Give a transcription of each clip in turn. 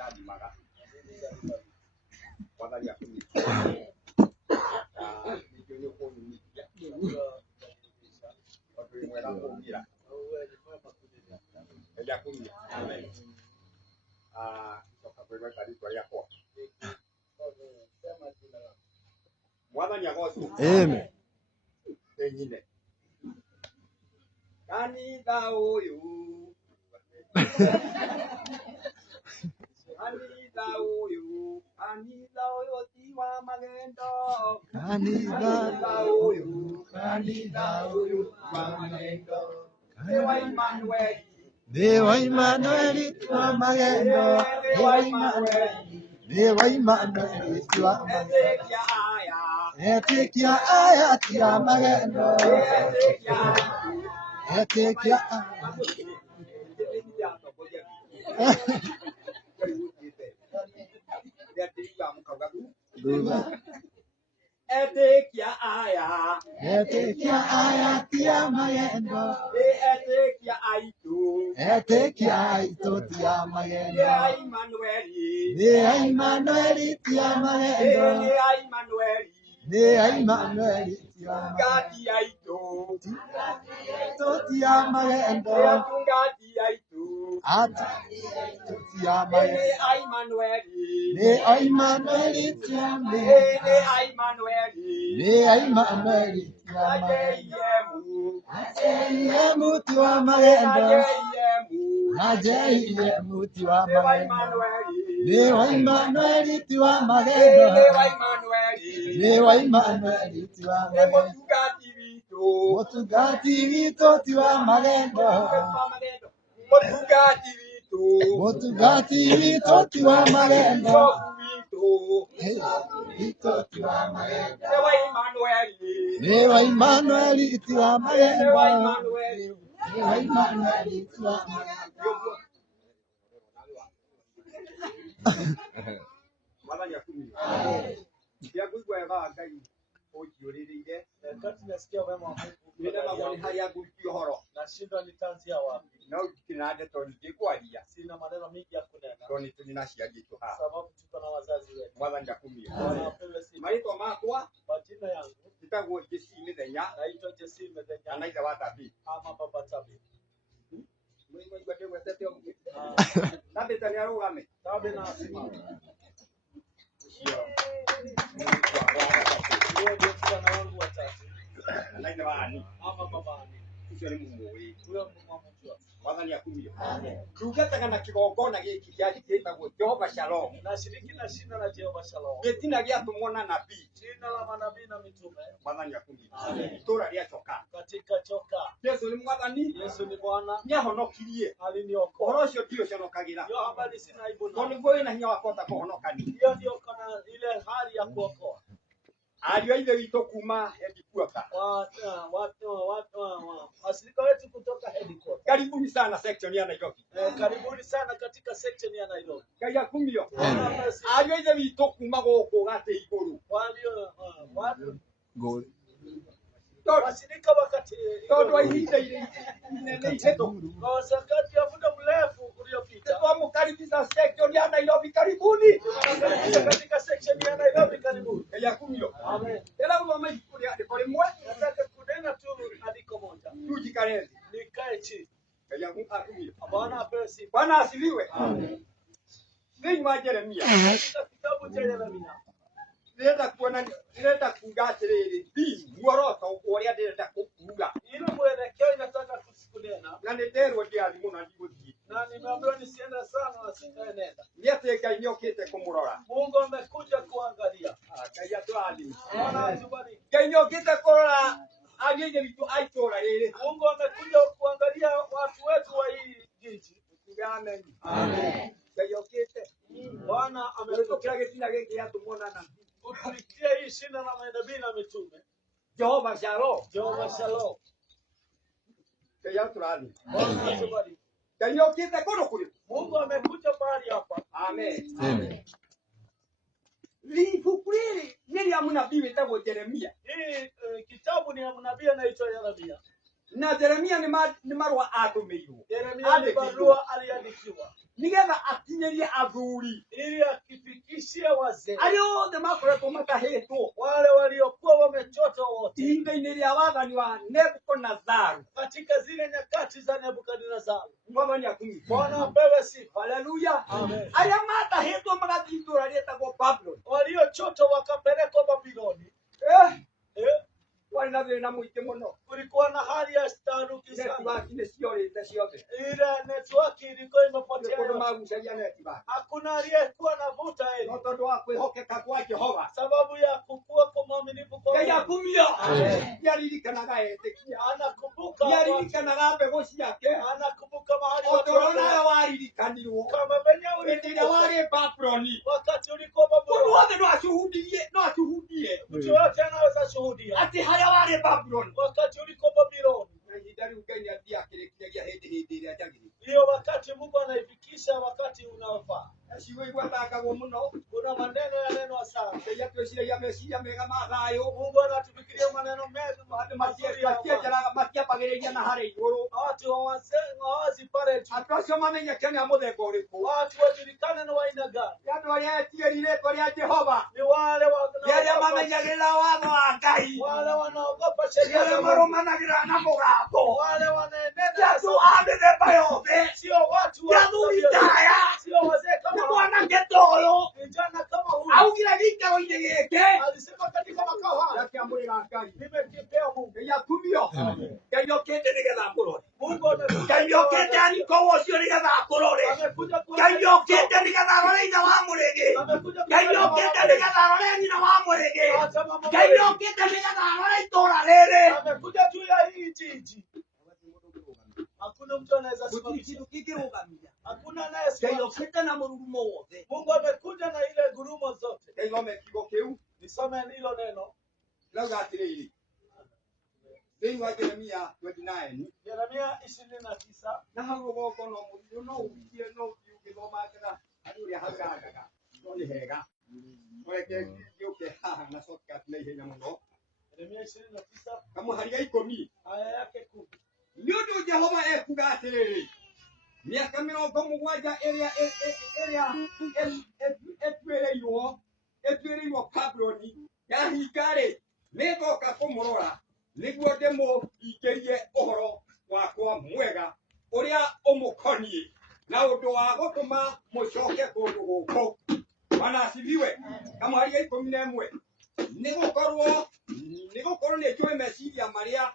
jadi maga. Wadani ya kumi. Nikiyo kuni ya. Watu mwenda kumbira. Ya kumi. Amen. Soka kwa kadi kwa yako. Wadani ya gosu. Amen. Tengine. Kanitha uyu kanitha uyu ti wa magendo kanitha uyu wa magendo Dewa Emmanueli ti wa magendo Dewa Emmanueli ti wa magendo Etekia aya ti wa magendo Etekia Etekia aya tia magendo Etekia aitu tia magendo Emmanueli tia magendo Emmanueli tia magendo tia magendo tia magendo Emmanueli tia Emmanueli tia muti wa magendo muti wa magendo Emmanueli tia magendo Emmanueli tia magendo Motugati vito tia magendo Motugati vito tia magendo Vito tia magendo Dewa Emmanueli tia magendo Dewa Emmanueli tia magendo Mwana yakumi ya kuigwa ya ngai ojiorire wakati nasikia wema wa Mungu nenda mamoni haya gukio horo nashindwa nitaanzia wapi na ukinade tonje kwalia sina maneno mengi ya kunena toni tunashiaje tu hapa sababu tuko na wazazi wetu mwana yakumi maitwa makwa majina yangu kitagwo Jesse Mithenya naitwa Jesse Mithenya anaitwa Watabi ama Baba Tabi mwenye kwa tewe tete omwe tabe tani arugame tabe na asima anaitwa Wani ama babani ucio ni mumuwi huyo mumamujua mwathani akumio tugetaga na kigongona giki kiaji kitagwo Jehova Shalom nashiriki na shina la Jehova Shalom getina gia tumwona nabii jina la manabii na mitume mwathani akumio itura ria choka katika choka Yesu ni mwathani Yesu ni Bwana niahonokirie aliniokoa uhoro ucio ndio conokagira hiyo habari sina aibu na toniguo wina hinya wa kota kuhonokani hiyo ndio kana ile hali ya kuokoa ariũ ithe witũ kuma headquarter washirika wetu kutoka headquarter karibuni sana section ya Nairobi karibuni sana katika section ya Nairobi Ngai akumio ariũ ithe witũ kuma gũkũ gate igũrũ walio Goli. washirika wakati tondũ wa ihinda inene ihetũku kwa wakati ya muda mrefu uliopita twamũkaribisha section ya Nairobi karibuni katika section ya Nairobi karibuni Ngai akumio amen ela uthoma ibuku rĩandĩko rĩmwe nataka kunena tu andiko moja tujikareni nikae chini Ngai akumio Bwana apewe sifa Bwana asifiwe amen thĩinĩ wa Jeremia katika kitabu cha Yeremia ndĩrenda kuga atĩrĩrĩ muoroto ũrĩa ndĩrenda kuga ile mwelekeo inataka kusikunena na nĩnderwo ndĩathi mũno ndigũthiĩ na nimeambiwa nisiende sana na sitaenenda nĩ atĩ Ngai nĩokĩte kũmũrora Mungu amekuja kuangalia Ngai atũrathime Bwana atubariki Ngai nĩokĩte kũrora ariũ ithe witũ a itũũra rĩrĩ Mungu amekuja kuangalia watu wetu wa hii jiji amen amen Ngai okĩte Bwana amekĩra gĩtina gĩkĩ yatũmwona na kutulikia hii shina la manabii na mitume Jehova Shalom Jehova Shalom Ngai atũrathime Bwana atubariki Ngai nĩokĩte kũndũ kũrĩ Mungu amekuja pahali hapa amen Amen. ibuku rĩrĩ nĩ rĩa mũnabii wĩtagwo Jeremia hii kitabu ni ya mnabii anaitwa Yeremia na Jeremia nĩ marũa atũmĩirwo Yeremia ni barua aliandikiwa nigetha akinyerie athuri ili akifikishie wazee aria othe makoretwo matahetwo wale waliokuwa wamechota wote ihinda-inĩ rĩa wathani wa Nebukadnezari. katika zile nyakati za Nebukadnezari. Mwathani akumie. Bwana apewe sifa. Haleluya. Amen. Aria matahetwo magathii itũũra rĩetagwo Babuloni. Waliochota wakapelekwa Babiloni. Warĩ na thĩna mũingĩ mũno. Kulikuwa na hali ya taharuki sana. Netiwaki nĩ ciorĩte ciothe. Ile network ilikuwa Nĩ imepotea. kũndũ magucagia netiwaki. Hakuna aliyekuwa na vuta No ile. tondũ wa kwĩhokeka kwa Jehova. Sababu ya kukua kwa mwaminifu kwa Ngai Mungu. akumio. Amen. Nĩaririkanaga etĩkia. Anakumbuka Nĩaririkanaga mbegũ ciake. anakumbuka mahali Ũtũũro nawe watu waririkanirwo. kama venye Hĩndĩ ĩrĩa warĩ Babuloni. wakati ulikuwa Mũndũ Babuloni. wothe no acuhundie Mtu yote anaweza shuhudia atĩ harĩa warĩ Babuloni. wakati ulikuwa Babiloni. Na ihinda rĩu Ngai nĩathiakĩrĩkinagia hĩndĩ ĩrĩa njagĩrĩru. Hiyo wakati Mungu anaifikisha wakati unaofaa. Ciugo igwatangagwo mũno. Kuna maneno yanenwa sana. Ngai atwĩciragia meciria mega ma thayũ. Mungu anatufikiria maneno mema. Andũ matiambagĩrĩria na harĩa igũrũ. Watu hawazi pale juu. Andũ acio mamenyeke nĩ a mũthemba ũrĩkũ. Watu wajulikane ni wa aina gani. Nĩ andũ arĩa etigĩri rĩtwa rĩa Jehova. Ni wale Nĩ arĩa mamenyagĩrĩra watho wa Ngai. wale wanaogopa Nĩ sheria arĩa za Mungu. marũmanagĩrĩra na mũgambo. Wale wanaenenda Nĩ andũ a mĩthemba yothe. sio watu Nĩ athuri taya. sio wazee Nĩ kama mwanake ta ũyũ. vijana kama huyu. Augire gĩikaro-inĩ gĩkĩ. Alisema katika makao haya Akĩamũrĩra Ngai. nimekipea Mungu. Ngai akumio. Ngai okĩte nĩgetha akũrore. Mungu amekuja. Ngai okĩte ariko ũcio nĩgetha akũrore. Amekuja kwa Ngai okĩte nĩgetha arore ithe wa mũrĩgĩ. amekuja Ngai okĩte nĩgetha arore nyina wa mũrĩgĩ. Ngai okĩte nĩgetha arore itũũra rĩrĩ. amekuja juu ya hii jiji. Hakuna mtu anaweza Gũtirĩ simamisha. kĩndũ kĩngĩrũgamia. Hakuna Ngai anayesimamisha. okĩte na mũrurumo wothe. Mungu amekuja na ile gurumo zote. Ngai thome kiugo kĩu. Nisome hilo neno. Rauga atĩrĩrĩ. Thĩinĩ wa Jeremia 29. Yeremia 29. Na hau rũgongo no mũthiũ no ũthiĩ no ũthiĩ ũgĩthomangaga andũ ũrĩa hangangaga. No nĩ hega. Mũreke gĩũke haha na shortcut na ihenya mũno. Yeremia 29 Kamũhari ga 10. aya yake 10. Nĩ ũndũ Jehova ekuga atĩrĩrĩ. Mĩaka 70 ĩrĩa ĩtuĩrĩirwo Babuloni yahinga-rĩ, nĩngoka kũmũrora nĩguo ndĩmũhingĩrie ũhoro wakwa mwega ũrĩa ũmũkoniĩ na ũndũ wa gũtũma mũcoke kũndũ gũkũ. Bwana asifiwe. Kamũhari ga 11. Nĩgũkorwo nĩnjũĩ meciria marĩa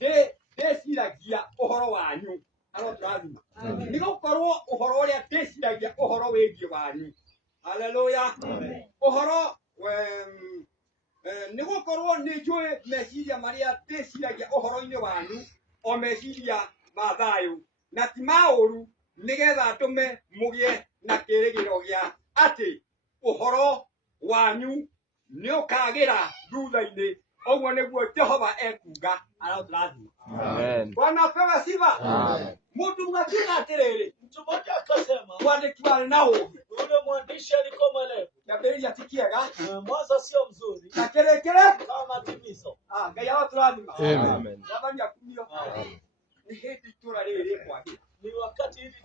ndĩciragia ũhoro wanyu. Arotarathima. Nĩgũkorwo ũhoro ũrĩa ndĩciragia ũhoro wĩgiĩ wanyu. Haleluya. Ũhoro nĩgũkorwo nĩnjũĩ meciria marĩa ndĩciragia ũhoro-inĩ wanyu, o meciria ma thayũ na ti ma ũru, nĩgetha ndũme mũgĩe na kĩĩrĩgĩro gĩa atĩ ũhoro wanyu nĩũkagĩra thutha-inĩ. Ũguo nĩguo Jehova ekuga. Arotarathima. Amen. Bwana apewe sifa. Amen. Mũndũ akiuga atĩrĩrĩ, Mtu mmoja akasema, mwandĩki warĩ na ũũgĩ. yule mwandishi alikuwa mwelevu. Kĩambĩrĩria ti kĩega Mwanzo sio mzuri na kĩrĩkĩre. kama timizo. Ngai arotũrathima. Amen. Mwathani akumio. Nĩ hĩndĩ itũũra rĩrĩ rĩkwagĩra. Ni wakati hili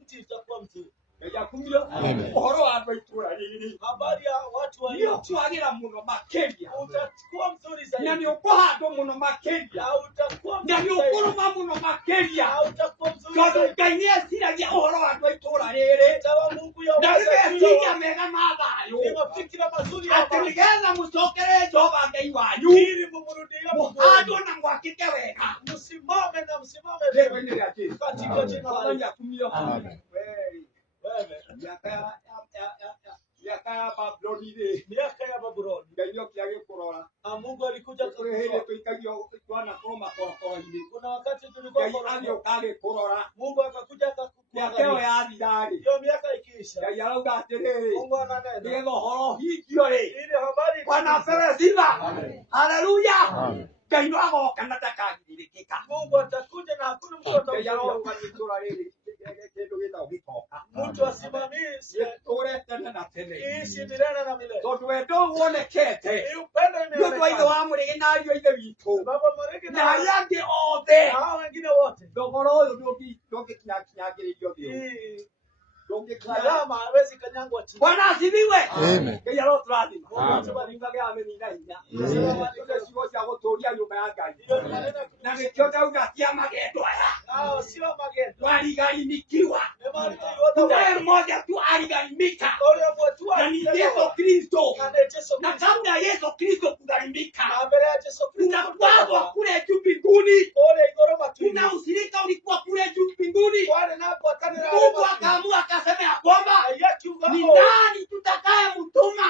mti itakuwa mzuri. Ngai akumio. Amen. Ũhoro wa andũ a itũũra rĩrĩ Habari ya watu wa nĩ nchi ũkwagĩra mũno makĩria. utakuwa mzuri Na zaidi. nĩ ũkũhandwo mũno makĩria. Na utakuwa Na mzuri nĩ zaidi. ũkũrũma mũno makĩria. Na utakuwa mzuri Tondũ zaidi. Ngai nĩeciragia ũhoro wa andũ a itũũra rĩrĩ. Tawa Mungu ya Na nĩ uweza meciria mega ma thayũ. ni mafikira mazuri ya Atĩ Mungu. nĩgetha mũcokere Jehova Ngai wanyu. Ili mumrudie Mungu. Mũhandwo na mwakĩke wega. Msimame na msimame Rĩtwa-inĩ rĩa Jesũ. katika jina la Mwathani Yesu. akumio. Amen. Wewe Miaka ya Babuloni-rĩ, miaka ya Babuloni. Ngai nĩokire agĩkũrora. Mungu alikuja Kũrĩ hĩndĩ kukuokoa. tũikagio twanakorwo makorokoro-inĩ. Kuna wakati tulikuwa Ngai agĩũka agĩkũrora. Mungu akakuja Mĩaka ĩyo akakuangalia. yathira-rĩ, Hiyo miaka ikiisha, Ngai arauga atĩrĩrĩ, Mungu ananena nĩgetha ũhoro ũhingio-rĩ, ili habari Bwana itimizwe. apewe sifa. Amen. Haleluya. Amen. Ngai no agoka na ndakagirĩrĩkĩka. Mungu atakuja na hakuna mtu Ngai atamzuia. arauga itũũra rĩrĩ kĩndũ gĩtagwo gĩtoka. Mtu asimamishe Gĩtũũre tene na tene. iishi milele na milele. Tondũ wendo ũyũ wonekete Hii upendo nĩ ũndũ wa ithe imeonekana. wa mũrĩgĩ na ariũ a ithe witũ. Baba Mariki Na na arĩa angĩ othe. hao wengine wote. Thogora ũyũ ndũngĩkinyangĩrĩrio thĩ. Hii Alama hawezi kanyangwa chini. Bwana asifiwe. Amen. Kaya roho fulani. Amen. Tubalingage ameninda hinya. Amen. Ile sio cha kutoria nyumba ya Ngai. Na nikiota ugatia magendo haya. Sio magendo. Waligharimikiwa. Kuna mmoja tu aligharimika. Na ni Yesu Kristo. Na kabla Yesu Kristo kugharimika, kuna kule juu mbinguni. Kuna ushirika ulikuwa kule juu mbinguni. Mungu akaamua akasema ya kwamba ni nani tutakaye mtuma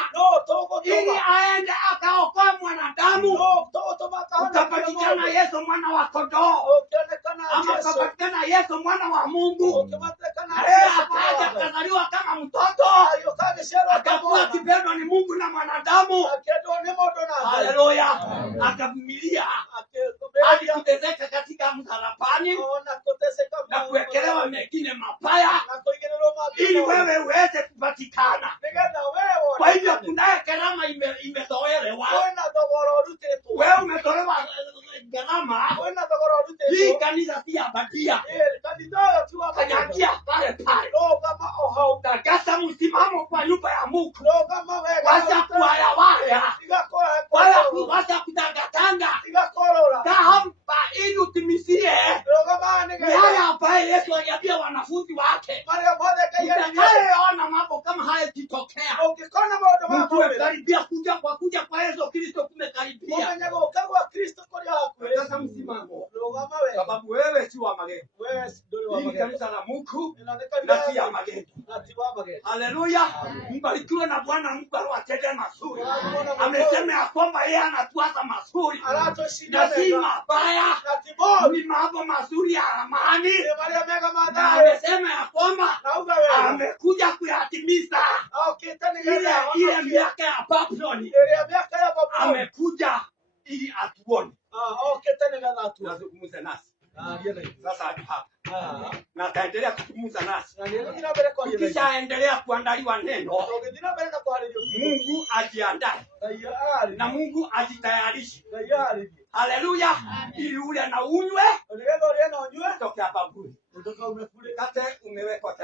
ili aende akaokoe mwanadamu. Ukapatikana Yesu mwana wa kondoo, ama ukapatikana Yesu mwana wa Mungu. Akaja akazaliwa kama mtoto, akakuwa akipendwa ni Mungu na mwanadamu. Haleluya. Akavumilia hadi kuteseka katika msalabani na kuwekelewa mengine mabaya ili wewe uweze kupatikana. Kwa hivyo kunaye gharama imetolewa. Wewe umetolewa gharama. Hii kanisa si ya badia. Kanyagia pale pale. Takasa msimamo kwa nyumba ya Mungu. Wacha kuwayawaya. Wacha kutangatanga. Kahampa ili utimizie yale ambaye Yesu aliambia wanafunzi wake. Utakayeona mambo kama haya kitokea, mjue karibia kuja kwa Yesu Kristo kumekaribia. Sasa msimamo, sababu wewe si wa magendo. Hii kanisa la Mungu na si ya magendo. Haleluya. Mbarikiwe na Bwana Mungu awatende mazuri. Amesema ya kwamba yeye anatuaza mazuri na si mabaya, ni mambo mazuri ya amani. Na amesema ya kwamba amekuja kuyatimiza ile miaka ya Babyloni. Amekuja ili atuone. Nazungumza nasi sasa hapa na ataendelea kuzungumza nasi. Ikishaendelea kuandaliwa neno, Mungu ajiandae na Mungu ajitayarishe. Haleluya. Ili ule na unywe toka hapa bure. Kate umewekwa